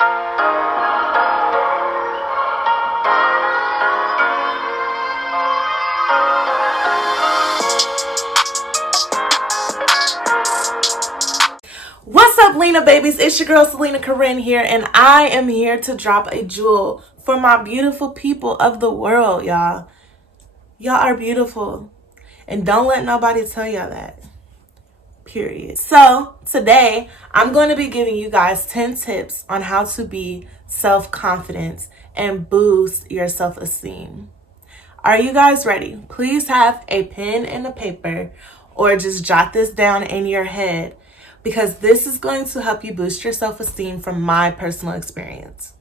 What's up, Lena Babbies? It's your girl Selena Corinne here, and I am here to drop a jewel for my beautiful people of the world, y'all. Y'all are beautiful, and don't let nobody tell y'all that. Period. So today I'm going to be giving you guys 10 tips on how to be self-confident and boost your self-esteem. Are you guys ready? Please have a pen and a paper, or just jot this down in your head, because this is going to help you boost your self-esteem from my personal experience.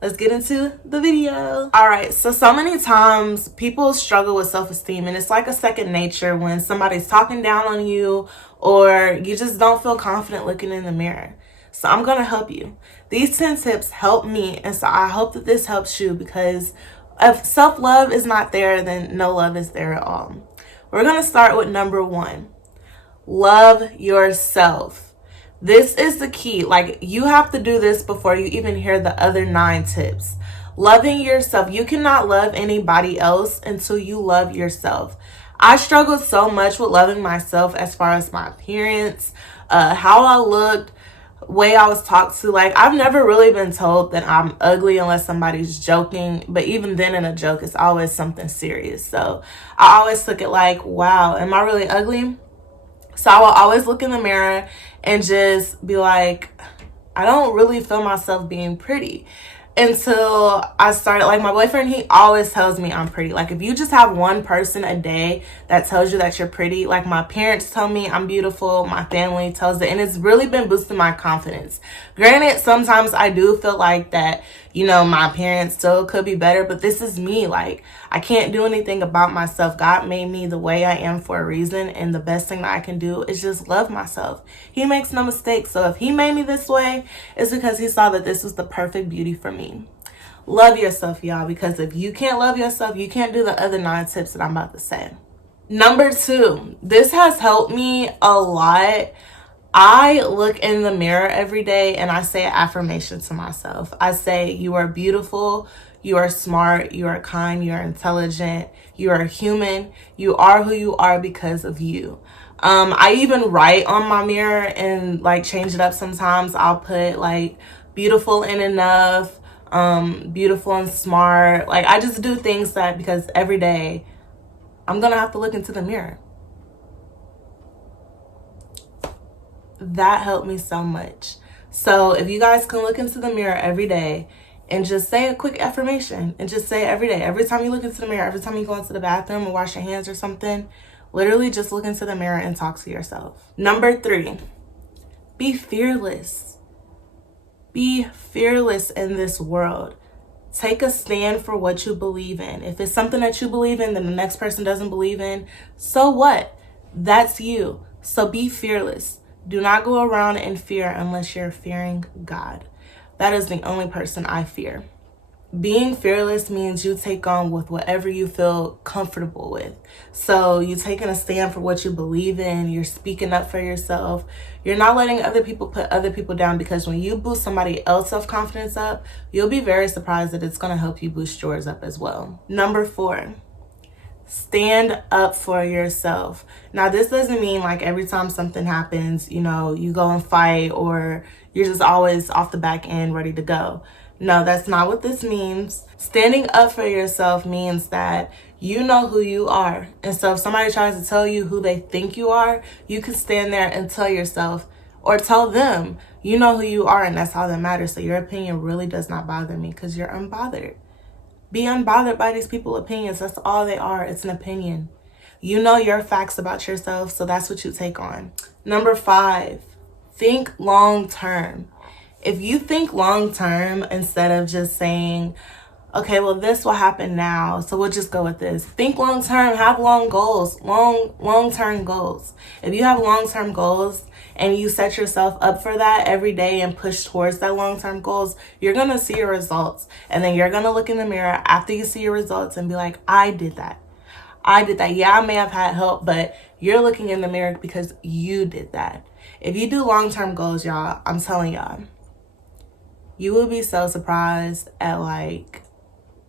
Let's get into the video. All right, so many times people struggle with self-esteem, and it's like a second nature when somebody's talking down on you or you just don't feel confident looking in the mirror. So I'm gonna help you. These 10 tips help me, and so I hope that this helps you, because if self-love is not there, then no love is there at all. We're gonna start with number 1. Love yourself. This is the key. Like, you have to do this before you even hear the other 9 tips. Loving yourself. You cannot love anybody else until you love yourself. I struggled so much with loving myself as far as my appearance, how I looked, way I was talked to. Like, I've never really been told that I'm ugly unless somebody's joking, but even then in a joke, it's always something serious. So I always took it like, wow, am I really ugly? So I will always look in the mirror and just be like, I don't really feel myself being pretty. Until I started, like, my boyfriend, he always tells me I'm pretty. Like, if you just have one person a day that tells you that you're pretty, like my parents tell me I'm beautiful, my family tells it, and it's really been boosting my confidence. Granted, sometimes I do feel like that, you know, my parents still could be better, but this is me. Like, I can't do anything about myself. God made me the way I am for a reason, and the best thing that I can do is just love myself. He makes no mistakes, so if he made me this way, it's because he saw that this was the perfect beauty for me. Love yourself, y'all, because if you can't love yourself, you can't do the other 9 tips that I'm about to say. Number 2, this has helped me a lot. I look in the mirror every day and I say an affirmation to myself. I say, you are beautiful, you are smart, you are kind, you are intelligent, you are human, you are who you are because of you. I even write on my mirror and like change it up sometimes. I'll put like beautiful and enough, beautiful and smart. Like, I just do things that, because every day I'm gonna have to look into the mirror. That helped me so much. So if you guys can look into the mirror every day and just say a quick affirmation, and just say it every day, every time you look into the mirror, every time you go into the bathroom and wash your hands or something, literally just look into the mirror and talk to yourself. Number 3, be fearless. Be fearless in this world. Take a stand for what you believe in. If it's something that you believe in that the next person doesn't believe in, so what? That's you. So be fearless. Do not go around in fear unless you're fearing God. That is the only person I fear. Being fearless means you take on with whatever you feel comfortable with. So you're taking a stand for what you believe in. You're speaking up for yourself. You're not letting other people put other people down, because when you boost somebody else's self-confidence up, you'll be very surprised that it's going to help you boost yours up as well. Number 4, stand up for yourself. Now, this doesn't mean like every time something happens, you know, you go and fight, or you're just always off the back end ready to go. No, that's not what this means. Standing up for yourself means that you know who you are. And so if somebody tries to tell you who they think you are, you can stand there and tell yourself, or tell them, you know who you are, and that's all that matters. So your opinion really does not bother me, because you're unbothered. Be unbothered by these people's opinions. That's all they are. It's an opinion. You know your facts about yourself, so that's what you take on. Number 5, think long term. If you think long term instead of just saying, okay, well, this will happen now, so we'll just go with this. Think long term. Have long goals, long-term goals. If you have long-term goals and you set yourself up for that every day and push towards that long-term goals, you're going to see your results. And then you're going to look in the mirror after you see your results and be like, I did that. Yeah, I may have had help, but you're looking in the mirror because you did that. If you do long-term goals, y'all, I'm telling y'all, You will be so surprised at like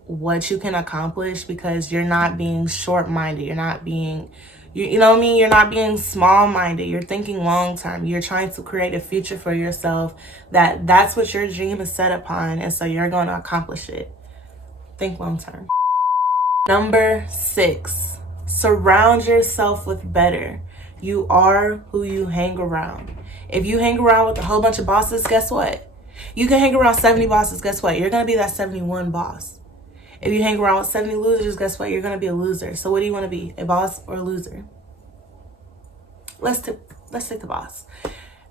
what you can accomplish because you're not being short-minded. You're not being, you know what I mean? You're not being small-minded. You're thinking long-term. You're trying to create a future for yourself that's what your dream is set upon. And so you're going to accomplish it. Think long-term. Number 6, surround yourself with better. You are who you hang around. If you hang around with a whole bunch of bosses, guess what? You can hang around 70 bosses, guess what? You're going to be that 71 boss. If you hang around with 70 losers, guess what? You're going to be a loser. So what do you want to be? A boss or a loser? Let's take the boss.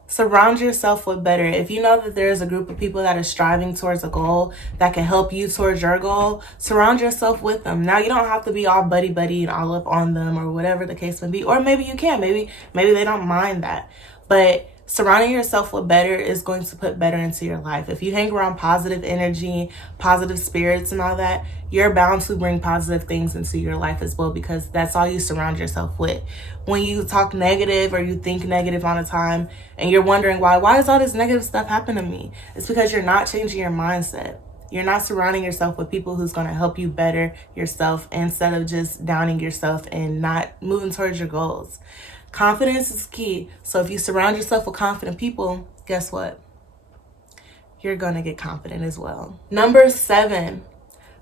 Surround yourself with better. If you know that there is a group of people that are striving towards a goal that can help you towards your goal, surround yourself with them. Now, you don't have to be all buddy and all up on them or whatever the case may be. Or maybe you can. Maybe they don't mind that. But surrounding yourself with better is going to put better into your life. If you hang around positive energy, positive spirits and all that, you're bound to bring positive things into your life as well, because that's all you surround yourself with. When you talk negative or you think negative all the time and you're wondering why is all this negative stuff happening to me? It's because you're not changing your mindset. You're not surrounding yourself with people who's going to help you better yourself instead of just downing yourself and not moving towards your goals. Confidence is key. So if you surround yourself with confident people, guess what? You're going to get confident as well. Number 7,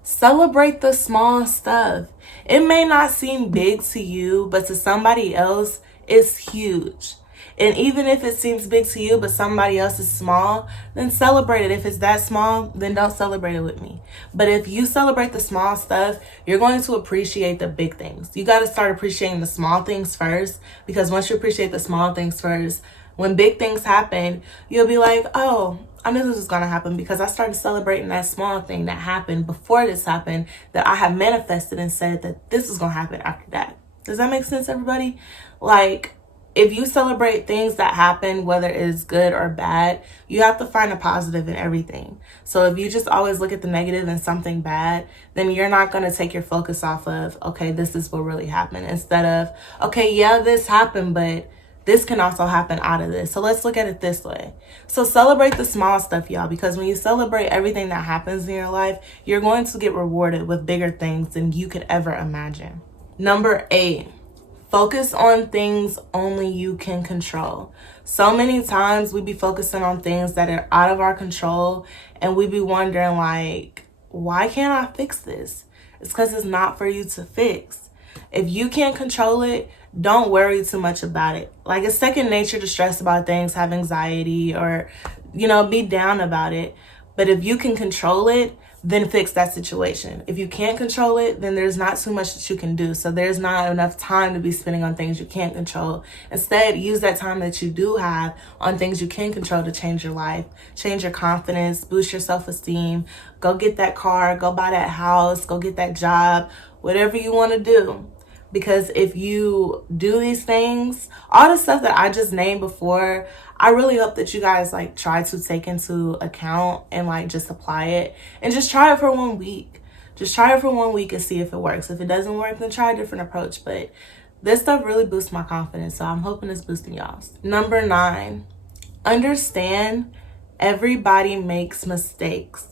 celebrate the small stuff. It may not seem big to you, but to somebody else, it's huge. And even if it seems big to you, but somebody else is small, then celebrate it. If it's that small, then don't celebrate it with me. But if you celebrate the small stuff, you're going to appreciate the big things. You got to start appreciating the small things first, because once you appreciate the small things first, when big things happen, you'll be like, oh, I knew this was going to happen because I started celebrating that small thing that happened before this happened, that I have manifested and said that this is going to happen after that. Does that make sense, everybody? Like, if you celebrate things that happen, whether it's good or bad, you have to find a positive in everything. So if you just always look at the negative and something bad, then you're not going to take your focus off of, okay, this is what really happened, instead of, okay, yeah, this happened, but this can also happen out of this. So let's look at it this way. So celebrate the small stuff, y'all, because when you celebrate everything that happens in your life, you're going to get rewarded with bigger things than you could ever imagine. Number 8. Focus on things only you can control. So many times we be focusing on things that are out of our control, and we be wondering like, why can't I fix this? It's because it's not for you to fix. If you can't control it, don't worry too much about it. Like, it's second nature to stress about things, have anxiety, or, be down about it. But if you can control it, then fix that situation. If you can't control it, then there's not too much that you can do. So there's not enough time to be spending on things you can't control. Instead, use that time that you do have on things you can control to change your life, change your confidence, boost your self-esteem, go get that car, go buy that house, go get that job, whatever you want to do. Because if you do these things, all the stuff that I just named before, I really hope that you guys like try to take into account and like just apply it, and just try it for 1 week. Just try it for 1 week and see if it works. If it doesn't work, then try a different approach. But this stuff really boosts my confidence, so I'm hoping it's boosting y'all's. Number 9, understand everybody makes mistakes.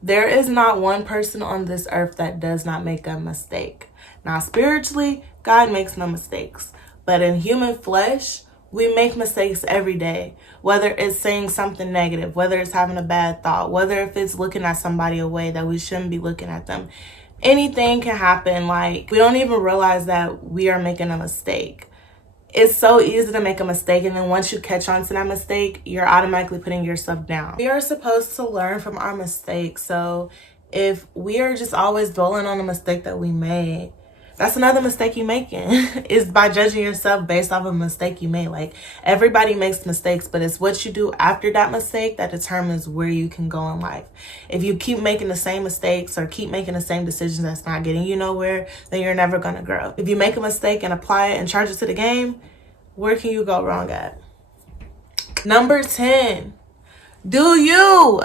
There is not one person on this earth that does not make a mistake. Now, spiritually, God makes no mistakes. But in human flesh, we make mistakes every day. Whether it's saying something negative, whether it's having a bad thought, whether if it's looking at somebody a way that we shouldn't be looking at them. Anything can happen. Like, we don't even realize that we are making a mistake. It's so easy to make a mistake, and then once you catch on to that mistake, you're automatically putting yourself down. We are supposed to learn from our mistakes. So if we are just always dwelling on a mistake that we made, that's another mistake you're making, is by judging yourself based off of a mistake you made. Like, everybody makes mistakes, but it's what you do after that mistake that determines where you can go in life. If you keep making the same mistakes or keep making the same decisions that's not getting you nowhere, then you're never going to grow. If you make a mistake and apply it and charge it to the game, where can you go wrong at? Number 10, do you.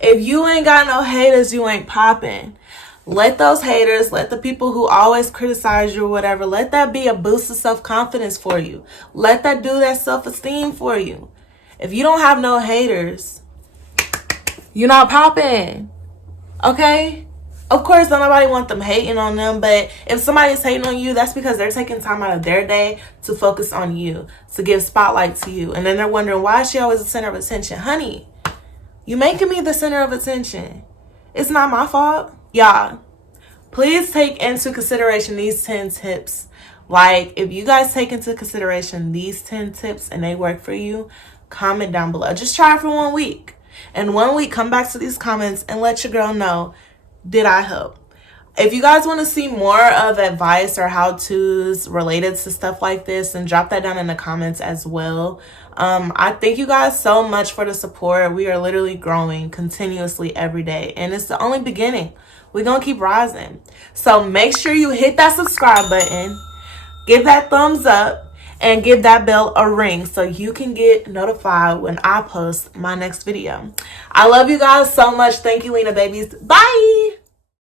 If you ain't got no haters, you ain't popping. Let those haters, let the people who always criticize you or whatever, let that be a boost of self-confidence for you. Let that do that self-esteem for you. If you don't have no haters, you're not popping. Okay? Of course, don't nobody want them hating on them, but if somebody's hating on you, that's because they're taking time out of their day to focus on you, to give spotlight to you. And then they're wondering, why is she always the center of attention? Honey, you making me the center of attention. It's not my fault. Y'all, please take into consideration these 10 tips. Like, if you guys take into consideration these 10 tips and they work for you, comment down below. Just try it for 1 week. And 1 week, come back to these comments and let your girl know, did I help? If you guys want to see more of advice or how-tos related to stuff like this, then drop that down in the comments as well. I thank you guys so much for the support. We are literally growing continuously every day, and it's the only beginning. We're going to keep rising. So make sure you hit that subscribe button, give that thumbs up, and give that bell a ring so you can get notified when I post my next video. I love you guys so much. Thank you, Lena Babbies. Bye!